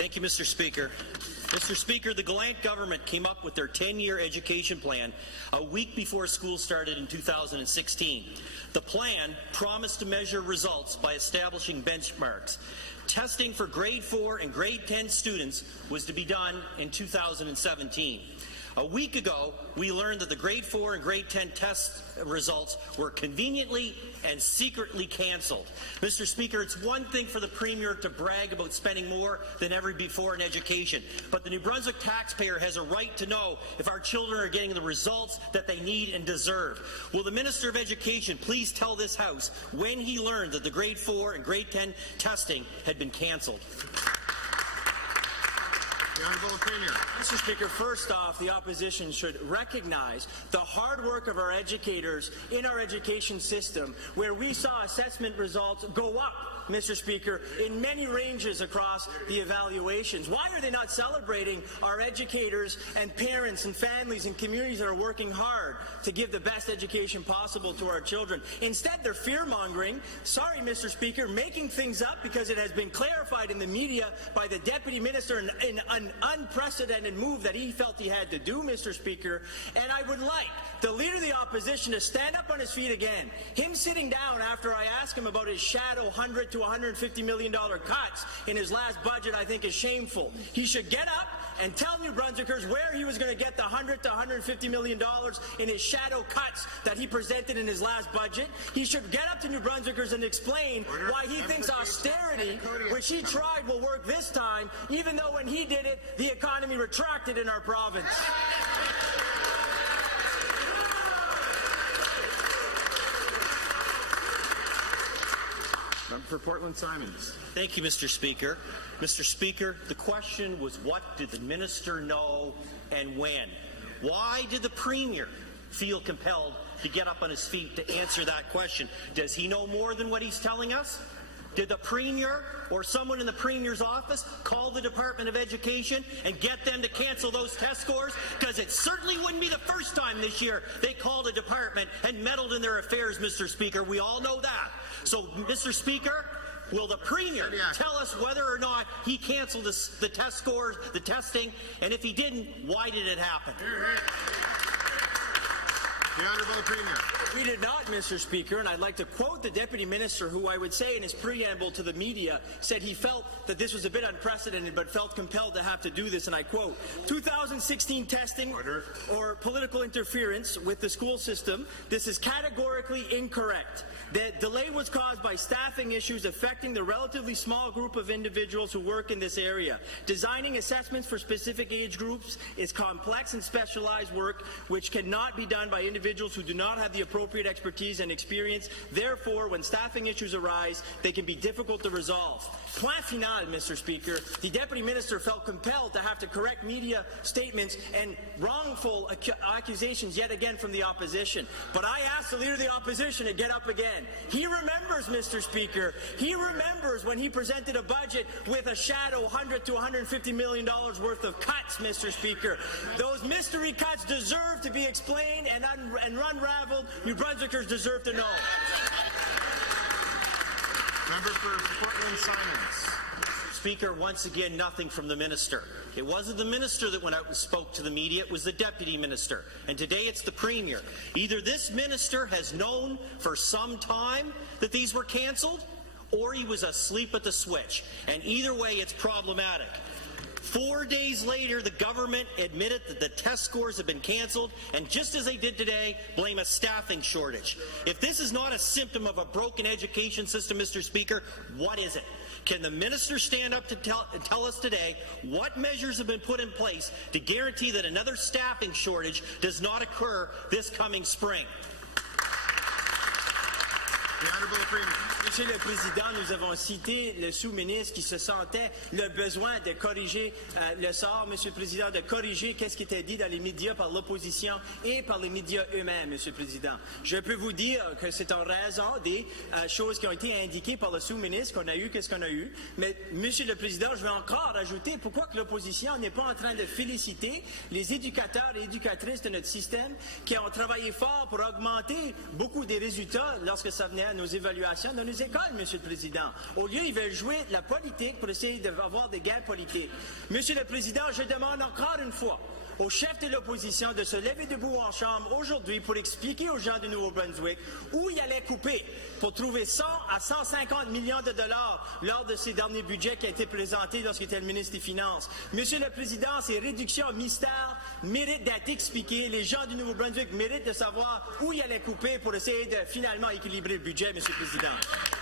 Thank you, Mr. Speaker. Mr. Speaker, the Gallant government came up with their 10-year education plan a week before school started in 2016. The plan promised to measure results by establishing benchmarks. Testing for grade 4 and grade 10 students was to be done in 2017. A week ago, we learned that the grade 4 and grade 10 test results were conveniently and secretly canceled. Mr. Speaker, it's one thing for the Premier to brag about spending more than ever before in education, but the New Brunswick taxpayer has a right to know if our children are getting the results that they need and deserve. Will the Minister of Education please tell this House when he learned that the grade 4 and grade 10 testing had been canceled? The Honourable Premier. Mr. Speaker, first off, the opposition should recognize the hard work of our educators in our education system, where we saw assessment results go up, Mr. Speaker, in many ranges across the evaluations. Why are they not celebrating our educators and parents and families and communities that are working hard to give the best education possible to our children? Instead, they're fear-mongering, sorry, Mr. Speaker, making things up because it has been clarified in the media by the Deputy Minister in an unprecedented move that he felt he had to do, Mr. Speaker. And I would like the Leader of the Opposition to stand up on his feet again. Him sitting down after I asked him about his shadow $100 to $150 million cuts in his last budget, I think is shameful. He should get up and tell New Brunswickers where he was going to get the $100 to $150 million in his shadow cuts that he presented in his last budget. He should get up to New Brunswickers and explain why he thinks austerity, which he tried, will work this time, even though when he did it, the economy retracted in our province. For Portland Simons. Thank you, Mr. Speaker. Mr. Speaker, the question was, what did the minister know and when? Why did the Premier feel compelled to get up on his feet to answer that question? Does he know more than what he's telling us? Did the Premier or someone in the Premier's office call the Department of Education and get them to cancel those test scores? Because it certainly wouldn't be the first time this year they called a department and meddled in their affairs, Mr. Speaker. We all know that. So, Mr. Speaker, will the Premier tell us whether or not he canceled the test scores, the testing, and if he didn't, why did it happen? The Honourable Premier. We did not, Mr. Speaker, and I'd like to quote the Deputy Minister, who I would say in his preamble to the media said he felt that this was a bit unprecedented but felt compelled to have to do this, and I quote, 2016 testing or political interference with the school system, this is categorically incorrect. The delay was caused by staffing issues affecting the relatively small group of individuals who work in this area. Designing assessments for specific age groups is complex and specialized work which cannot be done by individuals who do not have the appropriate expertise and experience. Therefore, when staffing issues arise, they can be difficult to resolve. Point final, Mr. Speaker, the Deputy Minister felt compelled to have to correct media statements and wrongful accusations yet again from the opposition. But I asked the Leader of the Opposition to get up again. He remembers, Mr. Speaker, he remembers when he presented a budget with a shadow $100 to $150 million worth of cuts, Mr. Speaker. Those mystery cuts deserve to be explained and unraveled. New Brunswickers deserve to know. Member for Portland Simons. Speaker, once again, nothing from the minister. It wasn't the minister that went out and spoke to the media, it was the Deputy Minister. And today it's the Premier. Either this minister has known for some time that these were cancelled, or he was asleep at the switch. And either way, it's problematic. 4 days later, the government admitted that the test scores have been cancelled, and just as they did today, blame a staffing shortage. If this is not a symptom of a broken education system, Mr. Speaker, what is it? Can the minister stand up to tell us today what measures have been put in place to guarantee that another staffing shortage does not occur this coming spring? Monsieur le Président, nous avons cité le sous-ministre qui se sentait le besoin de corriger le sort, Monsieur le Président, de corriger qu'est-ce qui était dit dans les médias par l'opposition et par les médias eux-mêmes, Monsieur le Président. Je peux vous dire que c'est en raison des choses qui ont été indiquées par le sous-ministre qu'on a eu, qu'est-ce qu'on a eu. Mais, Monsieur le Président, je vais encore ajouter pourquoi que l'opposition n'est pas en train de féliciter les éducateurs et éducatrices de notre système qui ont travaillé fort pour augmenter beaucoup des résultats lorsque ça venait à nos évaluations évaluations dans les écoles, Monsieur le Président. Au lieu, ils veulent jouer la politique pour essayer d'avoir des gains politiques. Monsieur le Président, je demande encore une fois au chef de l'opposition de se lever debout en chambre aujourd'hui pour expliquer aux gens du Nouveau-Brunswick où il allait couper pour trouver 100 à 150 millions de dollars lors de ces derniers budgets qui a été présenté lorsqu'il était le ministre des Finances. Monsieur le Président, ces réductions mystères méritent d'être expliquées. Les gens du Nouveau-Brunswick méritent de savoir où il allait couper pour essayer de finalement équilibrer le budget, Monsieur le Président.